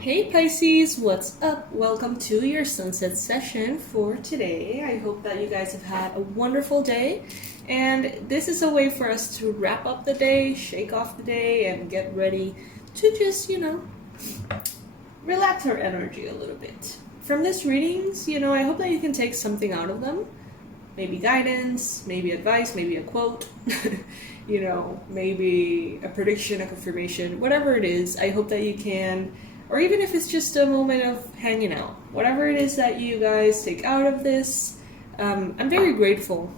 Hey Pisces, what's up? Welcome to your sunset session for today. I hope that you guys have had a wonderful day, and this is a way for us to wrap up the day, shake off the day, and get ready to just, relax our energy a little bit. From this readings, I hope that you can take something out of them. Maybe guidance, maybe advice, maybe a quote, maybe a prediction, a confirmation, whatever it is. I hope that you can, or even if it's just a moment of hanging out, whatever it is that you guys take out of this. I'm very grateful,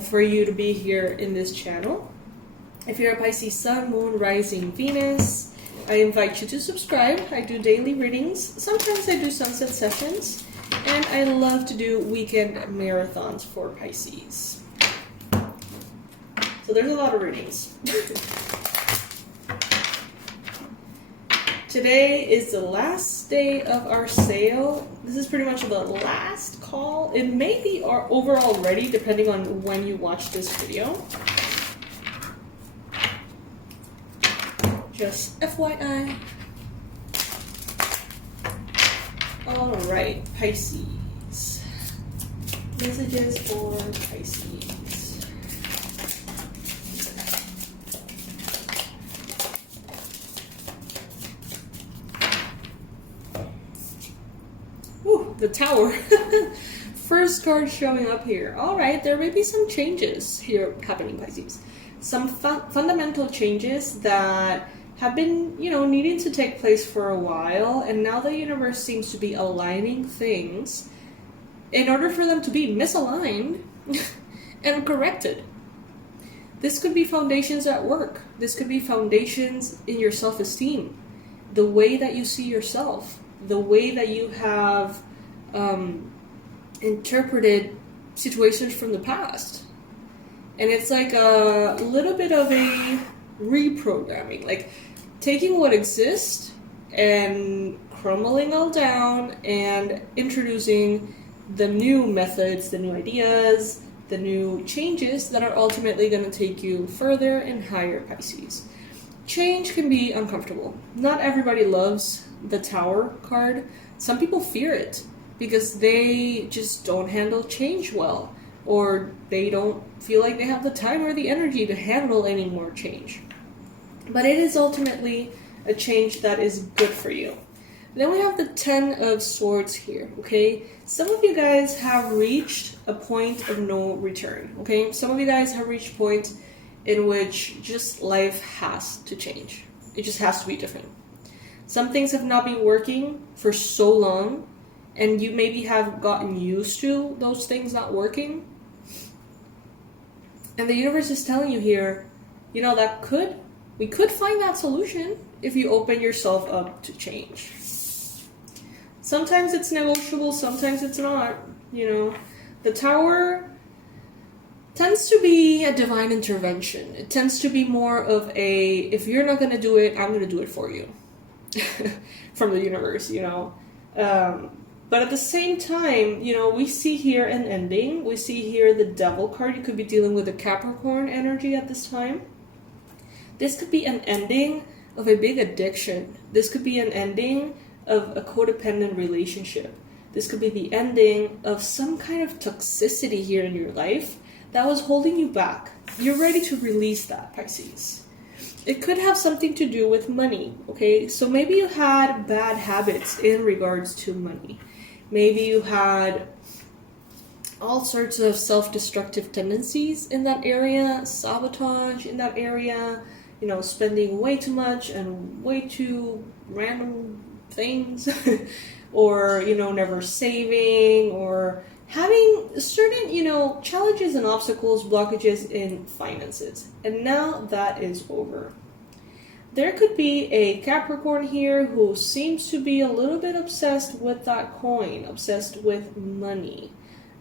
for you to be here in this channel. If you're a Pisces Sun, Moon, Rising, Venus, I invite you to subscribe. I do daily readings. Sometimes I do sunset sessions, and I love to do weekend marathons for Pisces. So there's a lot of readings. Today is the last day of our sale. This is pretty much the last call. It may be over already, depending on when you watch this video. Just FYI. Alright, Pisces. Messages for Pisces. The Tower. First card showing up here. Alright, there may be some changes here happening, Pisces. Some fundamental changes that have been, needing to take place for a while, and now the universe seems to be aligning things in order for them to be misaligned and corrected. This could be foundations at work. This could be foundations in your self-esteem. The way that you see yourself. The way that you have interpreted situations from the past. And it's like a little bit of a reprogramming, like taking what exists and crumbling all down and introducing the new methods, the new ideas, the new changes that are ultimately going to take you further and higher, Pisces. Change can be uncomfortable. Not everybody loves the Tower card. Some people fear it because they just don't handle change well, or they don't feel like they have the time or the energy to handle any more change. But it is ultimately a change that is good for you. Then we have the Ten of Swords here, okay? Some of you guys have reached a point of no return, okay? Some of you guys have reached a point in which just life has to change. It just has to be different. Some things have not been working for so long, and you maybe have gotten used to those things not working. And the universe is telling you here, we could find that solution if you open yourself up to change. Sometimes it's negotiable, sometimes it's not. The Tower tends to be a divine intervention. It tends to be more of a, if you're not going to do it, I'm going to do it for you. From the universe, but at the same time, we see here an ending. We see here the Devil card. You could be dealing with a Capricorn energy at this time. This could be an ending of a big addiction. This could be an ending of a codependent relationship. This could be the ending of some kind of toxicity here in your life that was holding you back. You're ready to release that, Pisces. It could have something to do with money, okay? So maybe you had bad habits in regards to money. Maybe you had all sorts of self-destructive tendencies in that area, sabotage in that area, spending way too much and way too random things, or, never saving, or having certain, challenges and obstacles, blockages in finances. And now that is over. There could be a Capricorn here who seems to be a little bit obsessed with that coin, obsessed with money.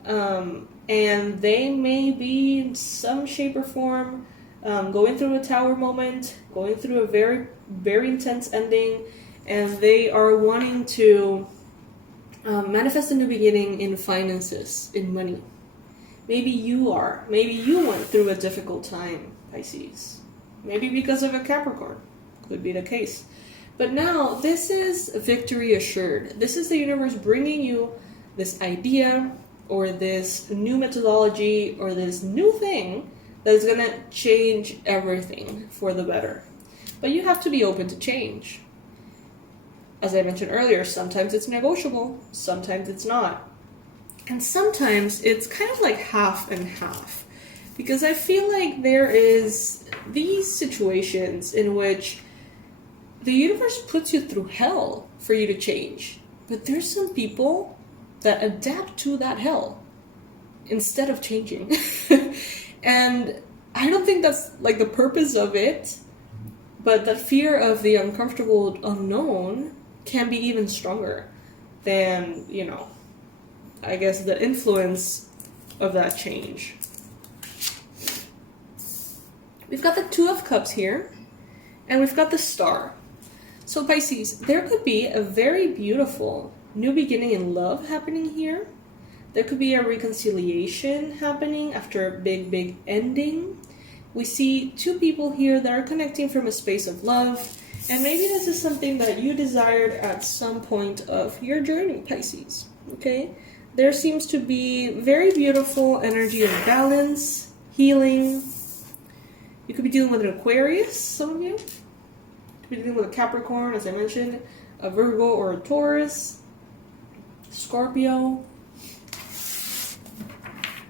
And they may be in some shape or form going through a Tower moment, going through a very, very intense ending, and they are wanting to manifest a new beginning in finances, in money. Maybe you are. Maybe you went through a difficult time, Pisces. Maybe because of a Capricorn. Could be the case. But now, this is victory assured. This is the universe bringing you this idea or this new methodology or this new thing that is going to change everything for the better. But you have to be open to change. As I mentioned earlier, sometimes it's negotiable, sometimes it's not. And sometimes it's kind of like half and half. Because I feel like there is these situations in which the universe puts you through hell for you to change. But there's some people that adapt to that hell instead of changing. And I don't think that's like the purpose of it, but the fear of the uncomfortable unknown can be even stronger than, you know, I guess the influence of that change. We've got the Two of Cups here, and we've got the Star. So Pisces, there could be a very beautiful new beginning in love happening here. There could be a reconciliation happening after a big ending. We see two people here that are connecting from a space of love, and maybe this is something that you desired at some point of your journey, Pisces, okay? There seems to be very beautiful energy of balance, healing. You could be dealing with an Aquarius, some of you. You could be dealing with a Capricorn, as I mentioned, a Virgo or a Taurus, Scorpio.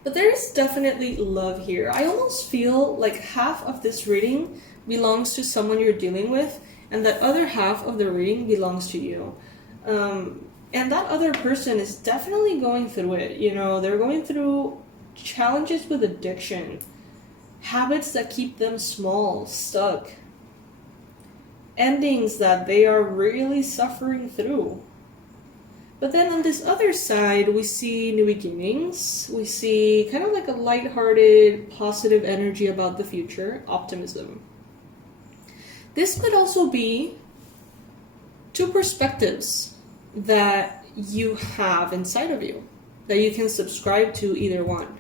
But there is definitely love here. I almost feel like half of this reading belongs to someone you're dealing with, and that other half of the reading belongs to you. And that other person is definitely going through it. You know, they're going through challenges with addiction, habits that keep them small, stuck, endings that they are really suffering through. But then on this other side, we see new beginnings. We see kind of like a lighthearted, positive energy about the future, optimism. This could also be two perspectives that you have inside of you, that you can subscribe to either one.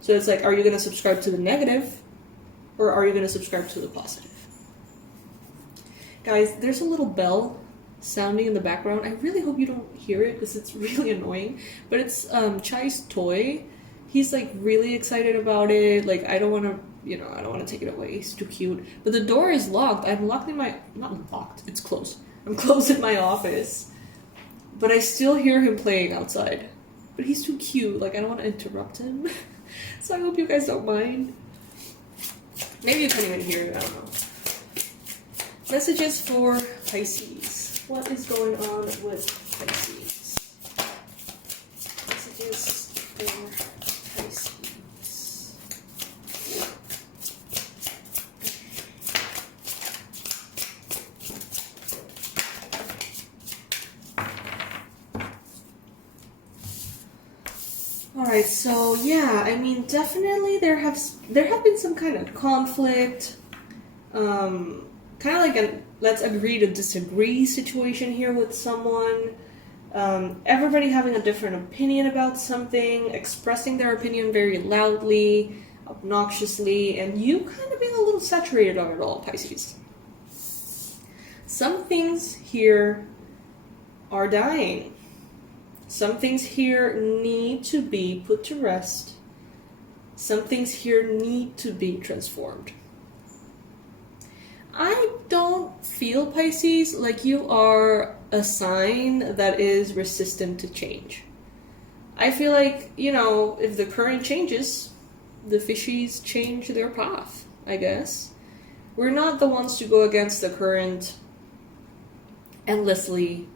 So it's like, are you going to subscribe to the negative, or are you going to subscribe to the positive? Guys, there's a little bell sounding in the background. I really hope you don't hear it because it's really annoying. But it's Chai's toy. He's like really excited about it. Like, I don't want to take it away. He's too cute. But the door is locked. I'm locked in my, not locked, it's closed. I'm closed in my office. But I still hear him playing outside. But he's too cute. Like, I don't want to interrupt him. So I hope you guys don't mind. Maybe you can't even hear it. I don't know. Messages for Pisces. What is going on with Pisces? Messages for Pisces. Alright, so yeah, I mean, definitely there have been some kind of conflict, kind of like a let's agree to disagree situation here with someone, everybody having a different opinion about something, expressing their opinion very loudly, obnoxiously, and you kind of being a little saturated on it all, Pisces. Some things here are dying. Some things here need to be put to rest. Some things here need to be transformed. I don't feel, Pisces, like you are a sign that is resistant to change. I feel like, you know, if the current changes, the fishies change their path, I guess. We're not the ones to go against the current endlessly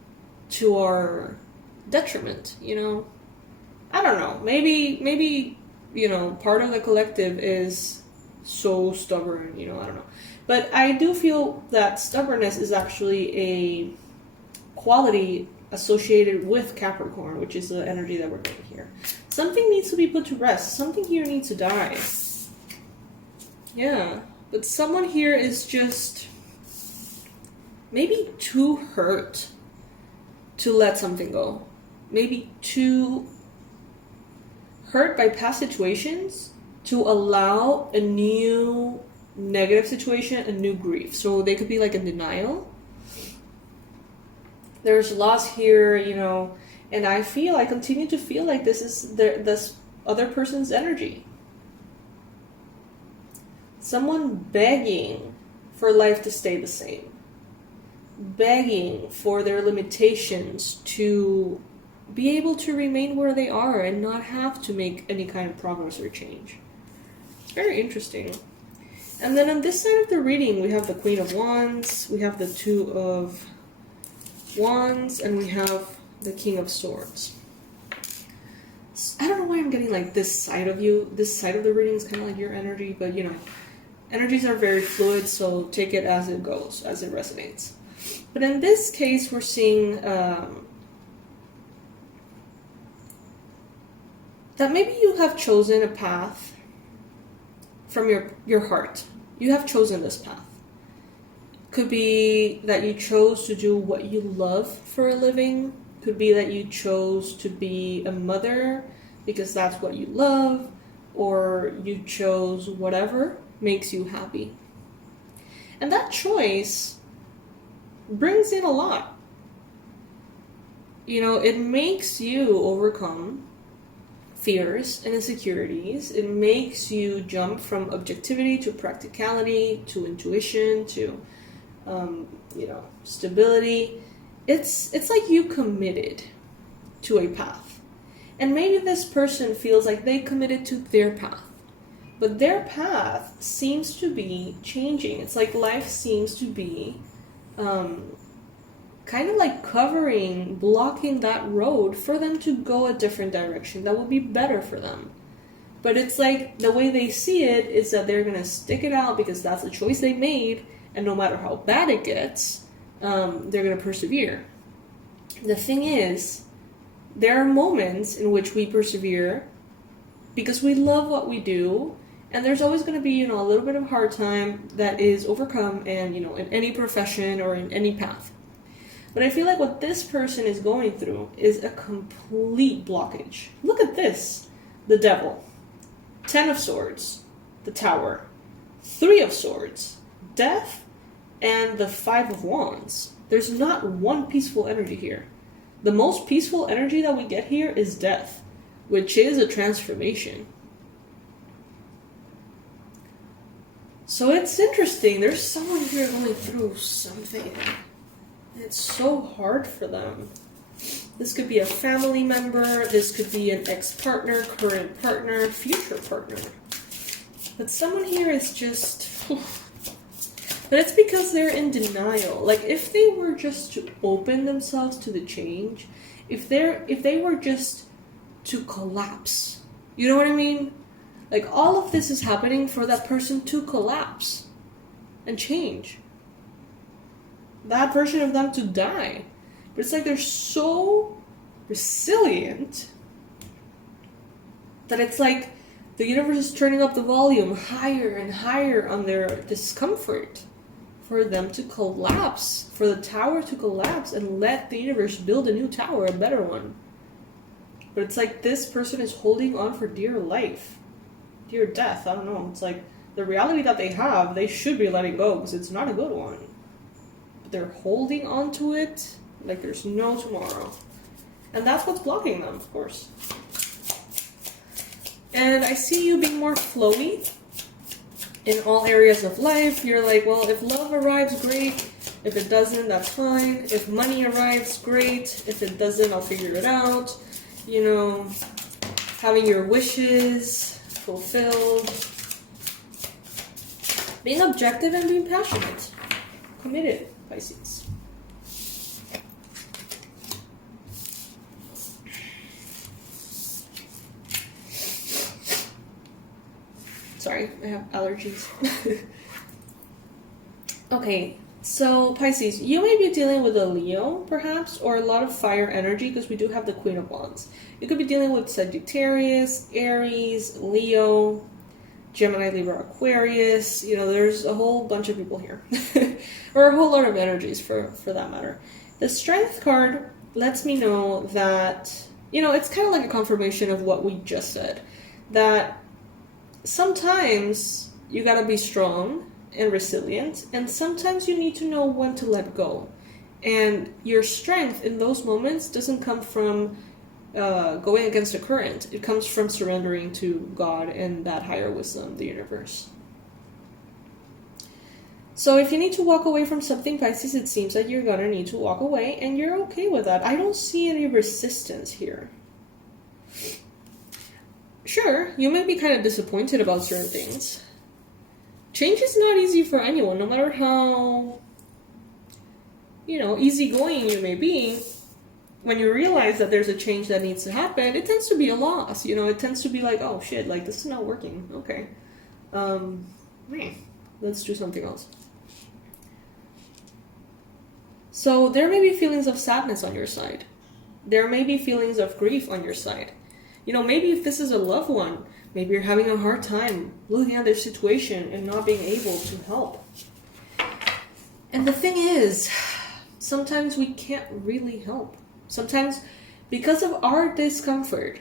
to our detriment, you know? I don't know. Maybe, you know, part of the collective is so stubborn, you know, I don't know. But I do feel that stubbornness is actually a quality associated with Capricorn, which is the energy that we're getting here. Something needs to be put to rest. Something here needs to die. Yeah. But someone here is just maybe too hurt to let something go. Maybe too hurt by past situations to allow a new negative situation, a new grief. So they could be like in denial. There's loss here, and I continue to feel like this is this other person's energy. Someone begging for life to stay the same. Begging for their limitations to be able to remain where they are and not have to make any kind of progress or change. It's very interesting. And then on this side of the reading, we have the Queen of Wands, we have the Two of Wands, and we have the King of Swords. I don't know why I'm getting like this side of you. This side of the reading is kind of like your energy, but energies are very fluid, so take it as it goes, as it resonates. But in this case, we're seeing that maybe you have chosen a path from your heart. You have chosen this path. Could be that you chose to do what you love for a living. Could be that you chose to be a mother because that's what you love, or you chose whatever makes you happy. And that choice brings in a lot. It makes you overcome fears and insecurities. It makes you jump from objectivity to practicality, to intuition, to stability. It's like you committed to a path. And maybe this person feels like they committed to their path. But their path seems to be changing. It's like life seems to be kind of like blocking that road for them to go a different direction that will be better for them. But it's like the way they see it is that they're going to stick it out because that's the choice they made, and no matter how bad it gets, they're going to persevere. The thing is, there are moments in which we persevere because we love what we do, and there's always going to be, a little bit of hard time that is overcome and, in any profession or in any path. But I feel like what this person is going through is a complete blockage. Look at this. The Devil. 10 of Swords. The Tower. 3 of Swords. Death. And the 5 of Wands. There's not one peaceful energy here. The most peaceful energy that we get here is death, which is a transformation. So it's interesting. There's someone here going through something. It's so hard for them. This could be a family member. This could be an ex-partner, current partner, future partner. But someone here is just... But it's because they're in denial. Like, if they were just to open themselves to the change, if they were just to collapse, you know what I mean? Like, all of this is happening for that person to collapse and change. That version of them to die. But it's like they're so resilient that it's like the universe is turning up the volume higher and higher on their discomfort for them to collapse, for the tower to collapse, and let the universe build a new tower, a better one. But it's like this person is holding on for dear life, dear death, I don't know. It's like the reality that they have, they should be letting go because it's not a good one. But they're holding on to it like there's no tomorrow. And that's what's blocking them, of course. And I see you being more flowy in all areas of life. You're like, well, if love arrives, great. If it doesn't, that's fine. If money arrives, great. If it doesn't, I'll figure it out. You know, having your wishes fulfilled. Being objective and being passionate. Committed, Pisces. Sorry, I have allergies. Okay, so Pisces, you may be dealing with a Leo, perhaps, or a lot of fire energy, because we do have the Queen of Wands. You could be dealing with Sagittarius, Aries, Leo, Gemini, Libra, Aquarius. You know, there's a whole bunch of people here. Or a whole lot of energies, for that matter. The Strength card lets me know that, you know, it's kind of like a confirmation of what we just said. That sometimes you gotta be strong and resilient, and sometimes you need to know when to let go. And your strength in those moments doesn't come from going against the current. It comes from surrendering to God and that higher wisdom, the universe. So if you need to walk away from something, Pisces, it seems like you're gonna need to walk away, and you're okay with that. I don't see any resistance here. Sure, you may be kind of disappointed about certain things. Change is not easy for anyone, no matter how, easygoing you may be. When you realize that there's a change that needs to happen, it tends to be a loss. It tends to be like, oh shit, like this is not working. Okay. Let's do something else. So there may be feelings of sadness on your side. There may be feelings of grief on your side. Maybe if this is a loved one, maybe you're having a hard time looking at their situation and not being able to help. And the thing is, sometimes we can't really help. Sometimes, because of our discomfort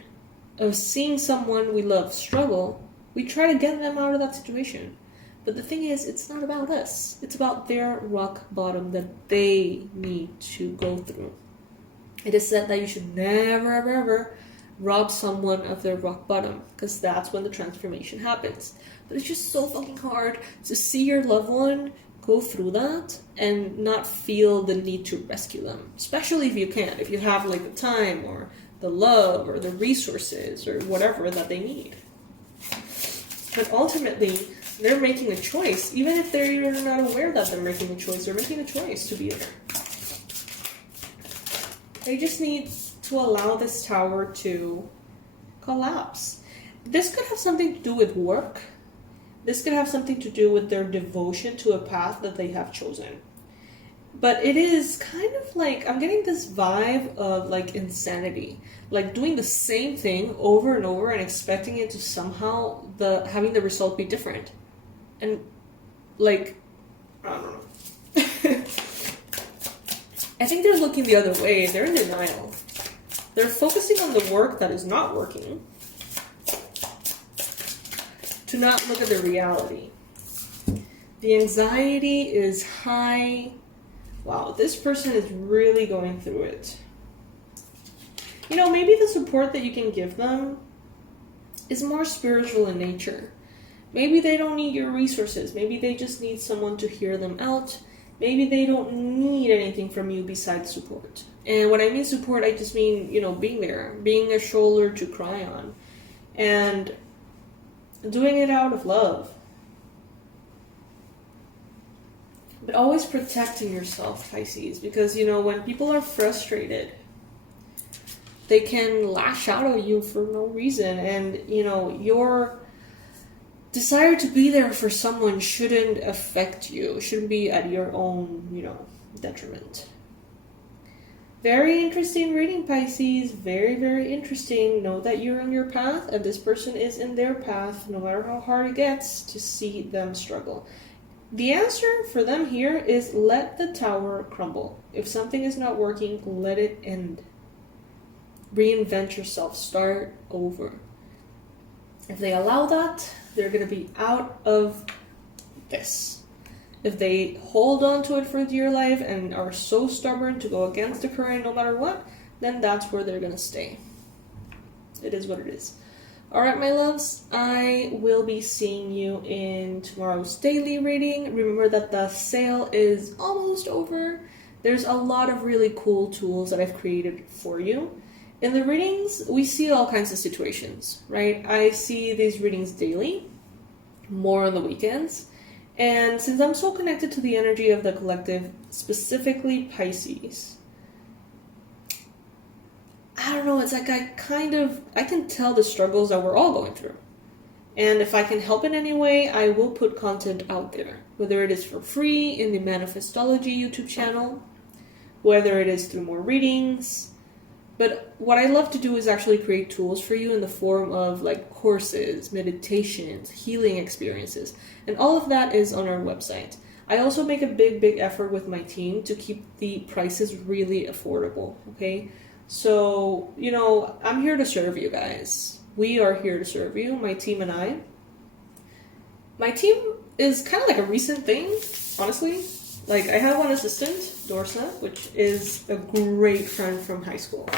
of seeing someone we love struggle, we try to get them out of that situation. But the thing is, it's not about us. It's about their rock bottom that they need to go through. It is said that you should never, ever, ever rob someone of their rock bottom, because that's when the transformation happens. But it's just so fucking hard to see your loved one go through that and not feel the need to rescue them. Especially if you can. If you have like the time or the love or the resources or whatever that they need. But ultimately, they're making a choice. Even if they're not aware that they're making a choice, they're making a choice to be there. They just need to allow this tower to collapse. This could have something to do with work. This could have something to do with their devotion to a path that they have chosen. But it is kind of like, I'm getting this vibe of like insanity. Like doing the same thing over and over and expecting it to somehow having the result be different. And like, I don't know. I think they're looking the other way. They're in denial. They're focusing on the work that is not working, to not look at the reality. The anxiety is high. Wow, this person is really going through it. Maybe the support that you can give them is more spiritual in nature. Maybe they don't need your resources. Maybe they just need someone to hear them out. Maybe they don't need anything from you besides support. And when I mean support, I just mean, being there, being a shoulder to cry on, and doing it out of love. But always protecting yourself, Pisces, because, when people are frustrated, they can lash out at you for no reason. And, your desire to be there for someone shouldn't affect you. It shouldn't be at your own, detriment. Very interesting reading, Pisces. Very, very interesting. Know that you're on your path and this person is in their path, no matter how hard it gets to see them struggle. The answer for them here is let the tower crumble. If something is not working, let it end. Reinvent yourself. Start over. If they allow that, they're going to be out of this. If they hold on to it for dear life and are so stubborn to go against the current no matter what, then that's where they're going to stay. It is what it is. Alright, my loves, I will be seeing you in tomorrow's daily reading. Remember that the sale is almost over. There's a lot of really cool tools that I've created for you. In the readings, we see all kinds of situations, right? I see these readings daily, more on the weekends. And since I'm so connected to the energy of the collective, specifically Pisces, I don't know, it's like I can tell the struggles that we're all going through. And if I can help in any way, I will put content out there. Whether it is for free in the Manifestology YouTube channel, whether it is through more readings. But what I love to do is actually create tools for you in the form of like courses, meditations, healing experiences. And all of that is on our website. I also make a big effort with my team to keep the prices really affordable, okay? So, I'm here to serve you guys. We are here to serve you, my team and I. My team is kind of like a recent thing, honestly. Like, I have one assistant, Dorsa, which is a great friend from high school.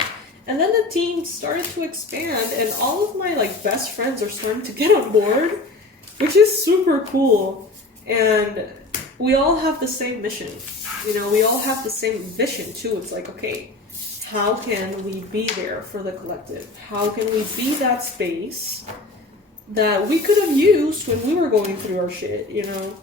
And then the team started to expand, and all of my, like, best friends are starting to get on board, which is super cool. And we all have the same mission. You know, we all have the same vision, too. It's like, okay, how can we be there for the collective? How can we be that space that we could have used when we were going through our shit, you know?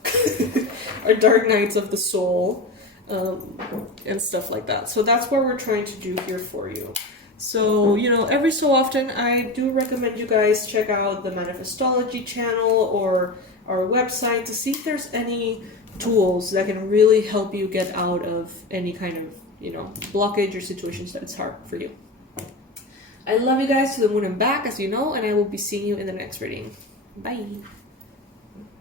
Our dark nights of the soul, and stuff like that. So that's what we're trying to do here for you. So, you know, every so often I do recommend you guys check out the Manifestology channel or our website to see if there's any tools that can really help you get out of any kind of, you know, blockage or situations that it's hard for you. I love you guys to the moon and back, as you know, and I will be seeing you in the next reading. Bye!